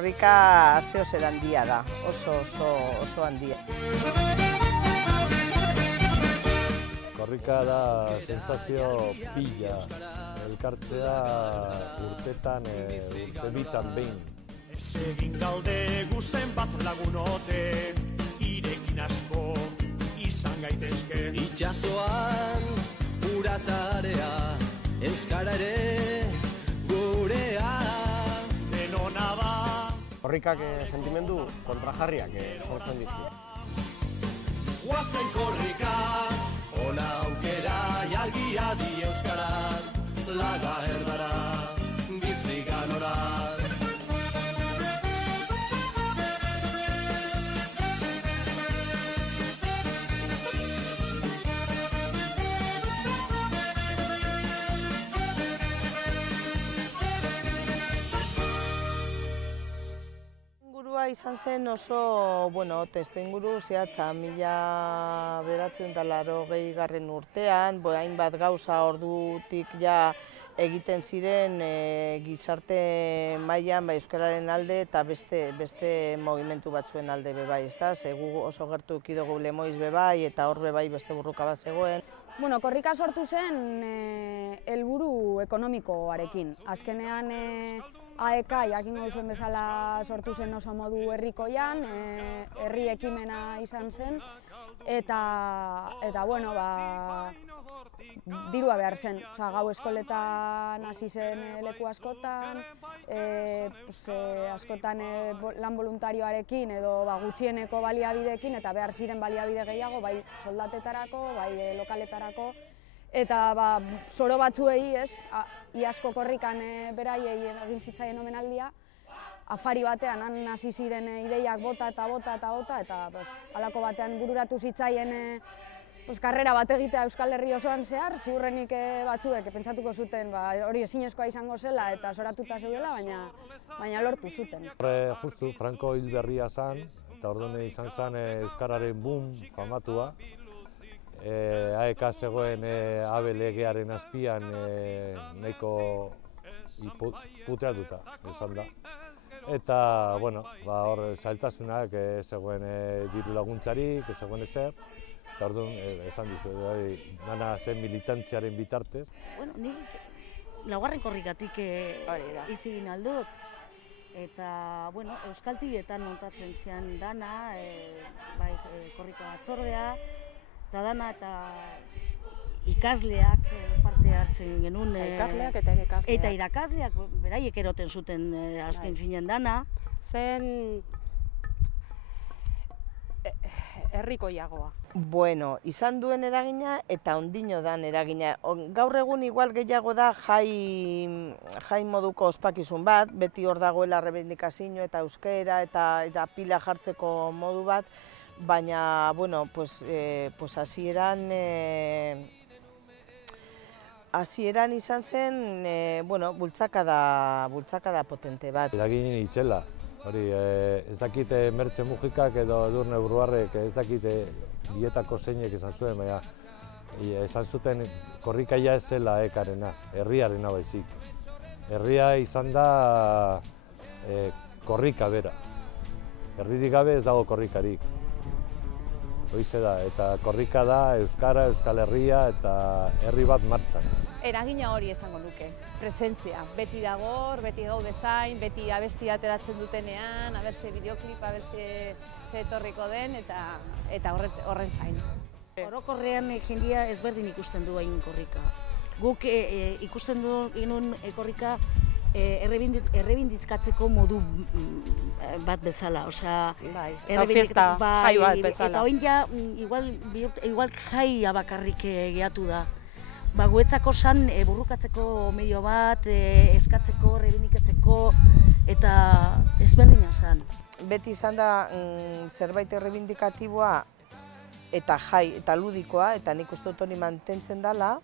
korrika zeo zer handia da, oso handia. Korrika da sensazio pila, elkartzea urtetan, urte bitan behin. Ez egin galde guzen bat lagunote, irekin asko izan gaitezke. Itxasoan uratarea, euskara ere gurea. Denona da. Korrikak sentimendu kontrajarriak sortzen dizki. Guazen korrikaz, ona aukera jalgia di euskaraz, laga erdara, bizi ganoraz. Izan zen oso, testuinguru zehatza, 1980 urtean, hainbat gauza ordutik ja egiten ziren gizarte mailan euskararen alde eta beste movimentu batzuen alde bebai, ezta? Gu oso gertu kidugu Lemoiz bebai eta hor bebai beste burruka bat zegoen. Korrika sortu zen helburu ekonomikoarekin. Azkenean AEK jakingo duzuen bezala sortu zen oso modu herrikoian, herri ekimena izan zen, eta dirua behar zen. Gau eskoletan hasi zen leku askotan, askotan lan voluntarioarekin edo gutxieneko baliabideekin, eta behar ziren baliabide gehiago, bai soldatetarako, bai lokaletarako, eta zoro batzuei, iazko korrikan beraiei egin zitzaien omenaldia, afari batean han hasi ziren ideiak bota, eta halako batean bururatu zitzaien karrera bat egitea Euskal Herri osoan zehar, ziurrenik batzuek pentsatuko zuten hori ezinezkoa izango zela eta zoratuta zeudela, baina lortu zuten. Justu, Franco hil berria zen, eta orduan izan zen euskararen boom famatua. AEK zegoen abe legearen azpian nahiko puteatuta izan da. Eta, hor zailtasunak zegoen diru laguntzarik, zegoen ezer, eta orduan esan dizu, dana zen militantziaren bitartez. Nik laugarren korrikatik hitz egin aldut, eta euskaltietan montatzen zian dana, korrika batzordea, eta dana eta ikasleak parte hartzen genuen. Ikasleak eta irakasleak. Eta irakasleak, beraiek eroten zuten azken finean dana. Zen herrikoiagoa. Izan duen eragina eta ondino dan eragina. Gaur egun igual gehiago da jai moduko ospakizun bat, beti hor dagoela errebindikazio eta euskera eta pila jartzeko modu bat, baina, hasieran izan zen, bultzakada potente bat. Eragin itzela, hori, ez dakite Mertxe Mujikak edo Edurne Urruarrek, ez dakite bietako zeinek esan zuen, baina esan zuten korrikaia ez zela ekarena, herriarena baizik. Herria izan da korrika bera. Herririk gabe ez dago korrikarik. Hoize da, eta korrika da euskara, Euskal Herria eta herri bat martxan. Eragina hori esango nuke, presentzia. Beti dago, beti gaude zain, beti abestia ateratzen dutenean, aberse bideoklip, aberse ze etorriko den, eta horren zain. Orokorrean jendia ezberdin ikusten du hain korrika. Guk ikusten du genuen korrika errebindikatzeko modu bat bezala, fiesta, jai bat bezala. Eta oin ja, igual jaia bakarrik gehatu da. Guetzako zan burrukatzeko medio bat, eskatzeko, errebindikatzeko, eta ezberdina zan. Beti izan da zerbait errebindikatiboa eta jai eta ludikoa, eta nik uste dut hori mantentzen dela.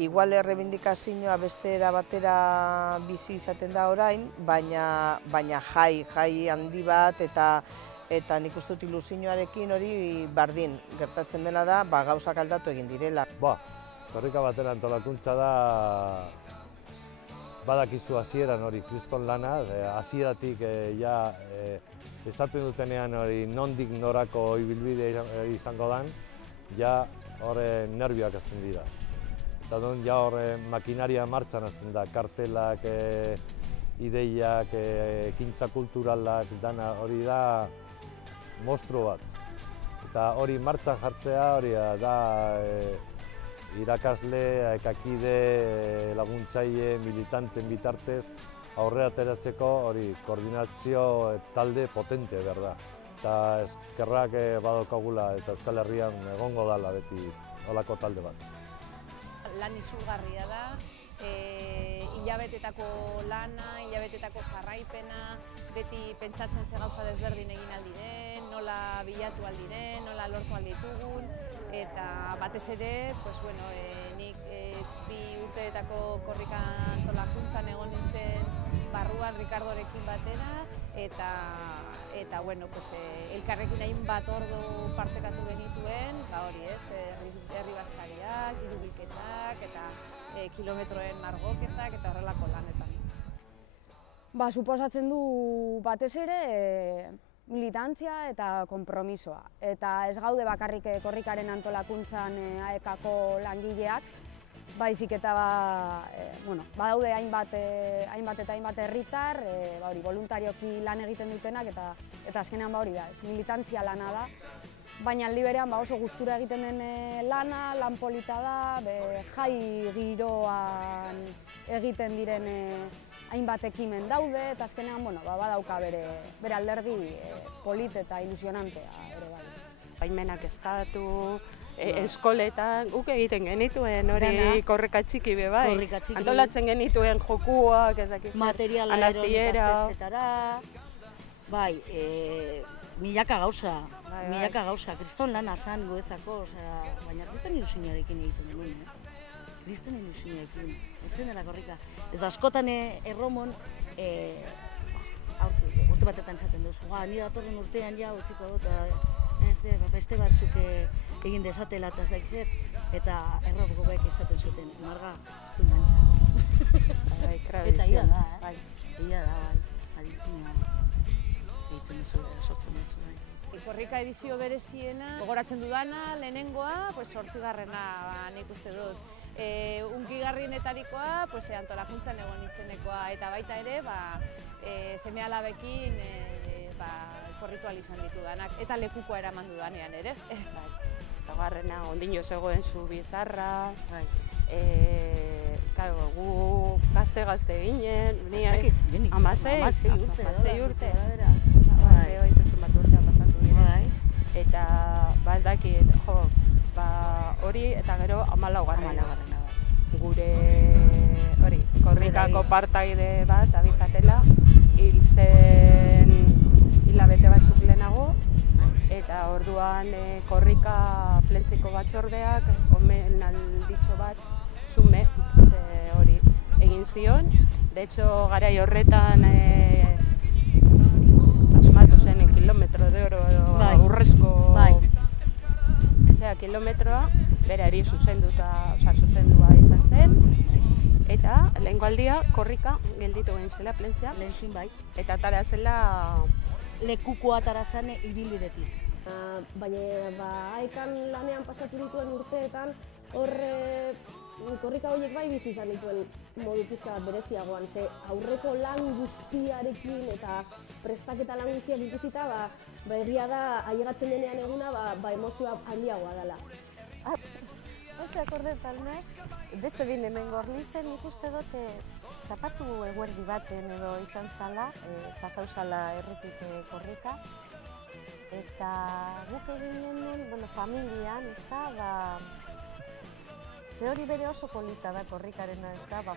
Igual errebindikazioa beste era batera bizi izaten da orain, baina jai handi bat eta nik uste dut ilusioarekin hori bardin gertatzen dena da, gauzak aldatu egin direla. Korrika batera antolakuntza da badakizu hasieran hori kriston lana, hasieratik esaten dutenean hori nondik norako ibilbide izango dan, ja hor nervioak hasten dira. Eta duen ja hor makinaria martxan hasten da, kartelak, ideiak, ekintza kulturalak, dana hori da monstru bat. Eta hori martxan jartzea hori da irakasle, ekakide, laguntzaile, militanten bitartez aurrera ateratzeko hori koordinazio talde potente behar da. Eta eskerrak badaukagula eta Euskal Herrian egongo dala beti holako talde bat. Lan izugarria da, hilabetetako lana, hilabetetako jarraipena, beti pentsatzen ze gauza desberdin egin aldiren, nola bilatu aldiren, nola lortu alditugun, eta batez ere, nik 2 urteetako korrika antolakuntzan egon nintzen barruan Ricardorekin batera, eta elkarrekin hainbat ordu partekatu genituen, hori ez, herri bazkariak, irubilketak, eta kilometroen margoketak, eta horrelako lanetan. Suposatzen du batez ere militantzia eta konpromisoa. Eta ez gaude bakarrik korrikaren antolakuntzan AEK-ko langileak, baizik eta badaude hainbat herritar, voluntarioki lan egiten dutenak, eta azkenean hori da, militantzia lana da. Baina aldi berean oso gustura egiten den lana, lan polita da, jai giroan egiten diren hainbat ekimen daude, eta azkenean badauka bere alderdi polit eta ilusionantea ere bai. Baimenak eskatu, eskoletan guk egiten genituen hori korrika txiki be bai. Antolatzen genituen jokuak, materiala eron ikastetxetara, bai, milaka gauza, kriston lana zan guretzako, baina kriston ilusionarekin egiten genuen, kriston ilusionarekin, etzen dela korrika. Eta askotan erromon, urte batetan esaten duzu, ni datorren urtean ja utziko dut, beste batzuk egin dezatela eta ez daik zer, eta erroko bek esaten zuten, Marga, ez du mantxa. Eta ia da, adizioa. Egiten sortzen dut zuen. Korrika edizio bereziena, gogoratzen dudana, lehenengoa, 8garrena nik uste dut. Unkigarrienetarikoa, antolakuntzan egon nintzenekoa, eta baita ere, seme-alabekin korritu izan ditudanak, eta lekukoa eraman dudanean ere. Eta garrena, ondino zegoen zu bizarra, gu gazte ginen, 16 urte. Eta ez dakit, hori eta gero 14garrena. Gure korrikako partaide bat abizatela, hil zen hilabete batzuk lehenago, eta orduan korrika plentziko batzordeak omenalditxo bat zume hori egin zion. De hecho, garai horretan asmatu zen kilometro de oro urrezko kilometroa, berari zuzendua izan zen, eta lehenko aldia korrika gelditu egin zela plentzia, eta atara zela lekukoa atara zen ibilbidetik. Baina AEK-an lanean pasatu dituen urteetan, korrika horiek bai bizi izan dituen modu pizka bat bereziagoan, ze aurreko lan guztiarekin eta prestaketa lan guztiak ikusita, egia da ailegatzen denean eguna emozioa handiagoa dela. Ontsak horretan naz, beste bin hemen gorli zen, nik uste dut zapatu eguerdi baten edo izan zala, pasau zala herritik korrika, eta guk egin genuen, familian, ze hori bere oso polita da korrikarena,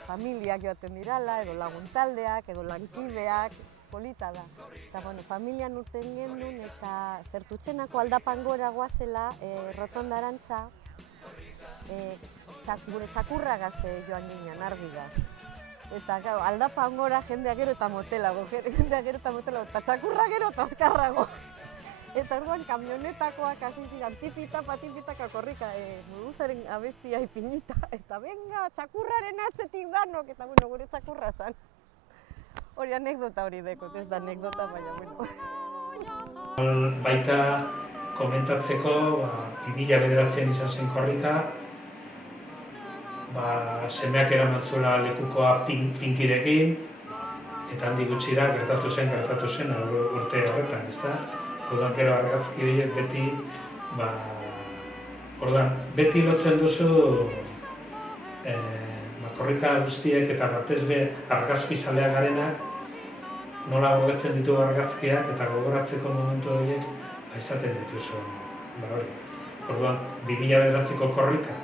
familiak joaten dirala, edo laguntaldeak, edo lankideak, polita da. Eta, familian urten gendun eta zertutzenako aldapan gora guazela, rotondarantza, gure txakurragaz joan ginen, arbigaz. Eta, aldapan gora jendeak gero eta motelago, eta txakurra gero eta azkarrago. Eta orduan kamionetakoak hasi ziren tipitaka korrika, Muguzaren abestia ipinita, eta venga, txakurraren atzetik danok, eta bueno, gure txakurra zan. Hori anekdota hori dekot, ez da anekdota, baina bueno. Baita komentatzeko, 2009 izan zen korrika, semeak eraman zuela lekukoa pinkirekin, eta handi gutxira gertatu zen urte horretan, ezta? Orduan gero argazki horiek beti, beti lotzen duzu korrika guztiek eta batez be argazki zaleak garenak nola gogoratzen ditu argazkiak eta gogoratzeko momentu horiek izaten dituzu. Orduan 2009ko korrika,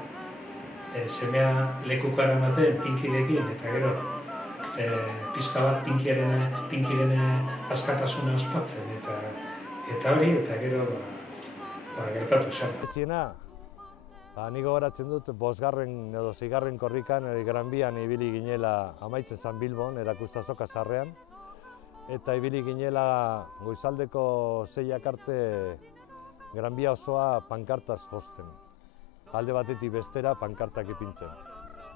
semea lekuko eramaten pinkirekin eta gero pizka bat pinkiren askatasuna ospatzen eta hori, eta gero gertatu zen. Ziena, nik gogoratzen dut, 5. edo 6. korrikan Gran Bian ibili ginela amaitzen zan Bilbon, erakustazoka zarrean, eta ibili ginela goizaldeko 6ak arte Gran Bia osoa pankartaz josten. Alde batetik bestera pankartak ipintzen.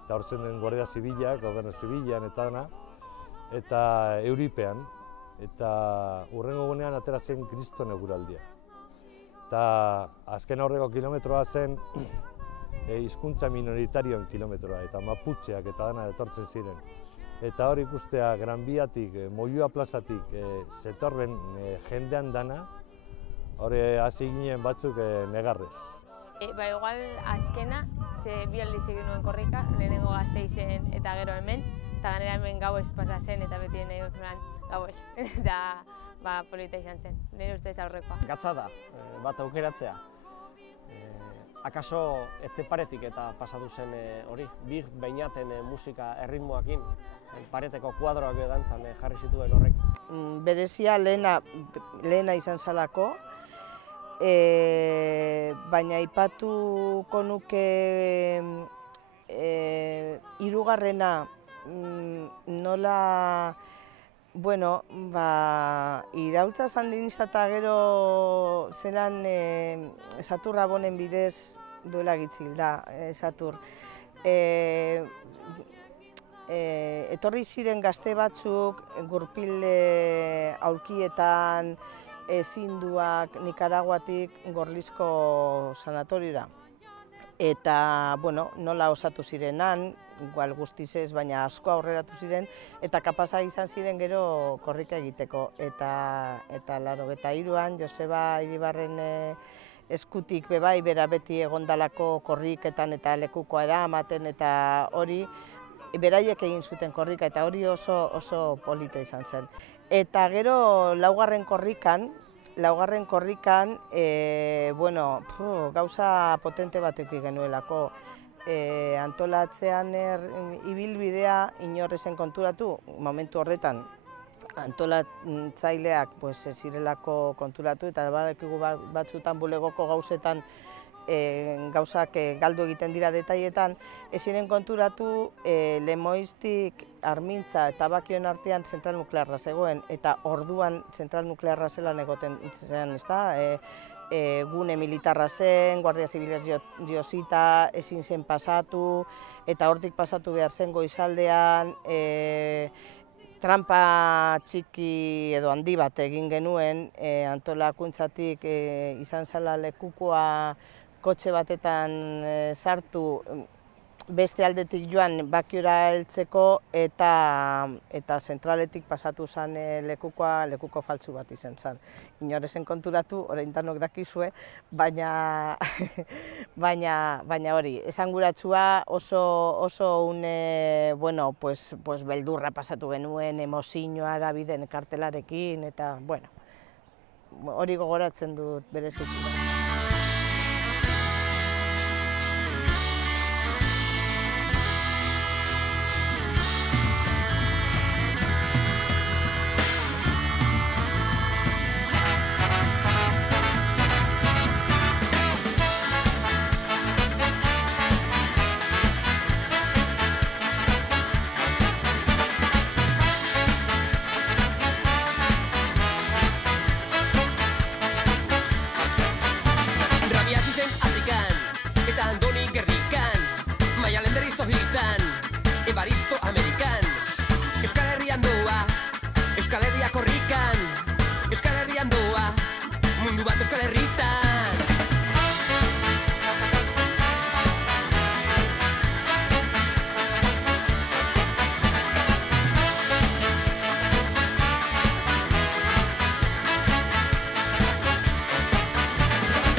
Eta hor zen den Guardia Zibilak, Gobernu Zibilan eta dana, eta Euripean. Eta hurrengo gunean atera zen Kriston eguraldia. Eta azken aurreko kilometroa zen hizkuntza minoritarioen kilometroa, eta Maputxeak eta dana etortzen ziren. Eta hor ikustea Gran Biatik, Moyua plazatik zetorren jendean dana, hor hasi ginen batzuk negarrez. Igual azkena, bi aldiz egin nuen korrika, lehenengo Gasteizen eta gero hemen, eta ganera hemen gauez pasa zen eta beti nahi dut gauez, eta polita izan zen, nire ustez aurrekoa. Gatza da, bat aukeratzea. Akaso etxeparetik eta pasatu zen hori, bir beinaten musika erritmoakin, pareteko kuadroak dantzan jarri zituen horrek. Berezia lehena izan zalako, baina aipatuko nuke hirugarrena nola, iraultza sandinista eta gero zelan Satur Rabonen bidez duela gitzil da, Satur. Etorri ziren gazte batzuk, gurpil aulkietan, ezinduak Nikaraguatik Gorlizko sanatoriora. Eta, nola osatu zirenan, igual guztiz ez, baina asko aurreratu ziren, eta kapasa izan ziren gero korrika egiteko. Eta 83an Joseba Iribarren eskutik bebai, bera beti egondalako korriketan eta lekukoa eramaten eta hori, beraiek egin zuten korrika eta hori oso polita izan zen. Eta gero laugarren korrikan, gauza potente batek genuelako. Antolatzean ibilbidea inorrezen konturatu, momentu horretan antolatzaileak zirelako konturatu eta badakigu batzutan bulegoko gauzetan gauzak galdu egiten dira detaietan, eziren konturatu Lemoiztik Armintza eta Bakioen artean zentral nuklearra zegoen, eta orduan zentral nuklearra zelan egoten zen, gune militarra zen, Guardia Zibilez josita, ezin zen pasatu, eta hortik pasatu behar zen goizaldean, trampa txiki edo handi bat egin genuen, antolakuntzatik izan zela lekukoa kotxe batetan sartu, beste aldetik joan Bakiora heltzeko eta zentraletik pasatu zen lekuko faltsu bat izan zen. Inorezen konturatu, oraintanok dakizue, baina hori, esanguratsua oso une, beldurra pasatu genuen, emozioa Daviden kartelarekin, eta, hori gogoratzen dut bereziki. Evaristo Amerikan. Euskal Herrian doa, Euskal Herria korrikan. Euskal Herrian doa, mundu bat Euskal Herritan.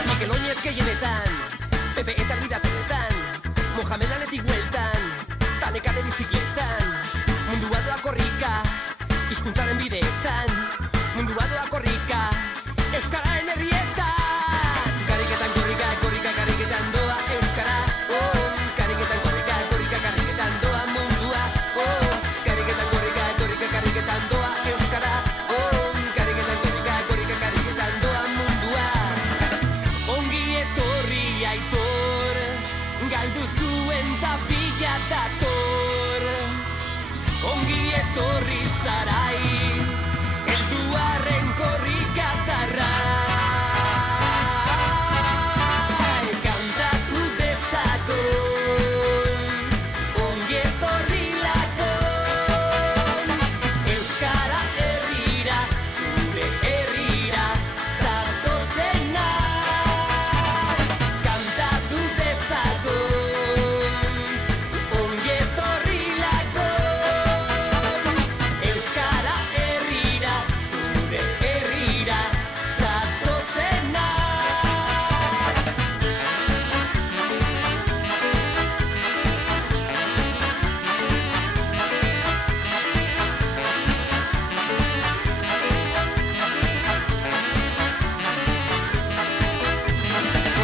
Mikel Oinez gehienetan, Pepe eta Albiratonetan, Mohamed Lanetik hueltan, Tanekane bizikletan, mundua doa korrika, hizkuntzaren bideetan, mundua doa korrika, Euskararen herrietan. Kariketan korrika, korrika, kariketan doa Euskara, oh, kariketan korrika, korrika, kariketan doa mundua, oh, kariketan korrika, korrika, kariketan doa Euskara, oh, kariketan korrika, korrika, kariketan doa mundua. Ongi etorri Aitor, galdu zuen tapila dator. Ongi etorri Sarai, helduarren korrikatarrai. Kantatu dezagon, ongi etorri lakon. Euskara herrira, zure herrira, zatozenak. Kantatu dezagon, ongi etorri lakon. Euskara herrira, zure herrira, zatozenak.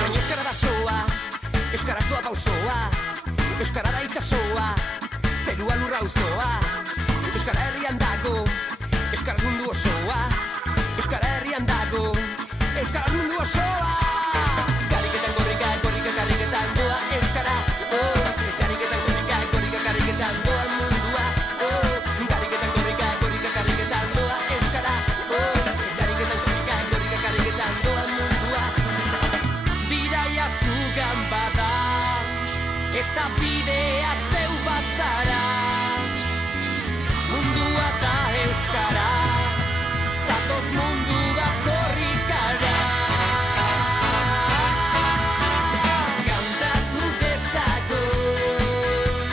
Orain euskara da soa, euskaraz doa pausoa, euskara da itxasoa, zerua lurra auzoa. Euskara herrian dago, euskaraz mundu osoa. Euskara herrian dago, euskaraz mundu osoa. Kariketan korrika, korrika, kariketan doa euskara, oh. Kariketan korrika, korrika, kariketan doa mundua, oh. Kariketan korrika, korrika, kariketan doa euskara, oh. Kariketan korrika, korrika, kariketan doa mundua. Bidaia zugan bada, eta bidea zeu bazara. Mundua da euskara, zatoz mundu bat korrikara. Kantatu dezagon,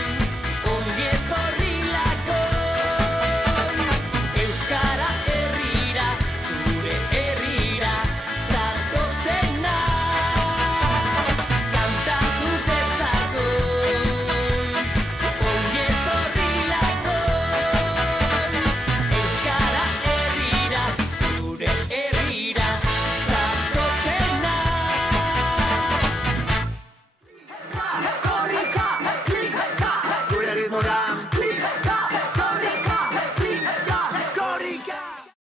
ongi etorri lakon. Euskara herrira, zure herrira, zatozenak. Kantatu dezagon, ongi etorri lakon. Euskara herrira, zure herrira, zatozenak. Gure ritmora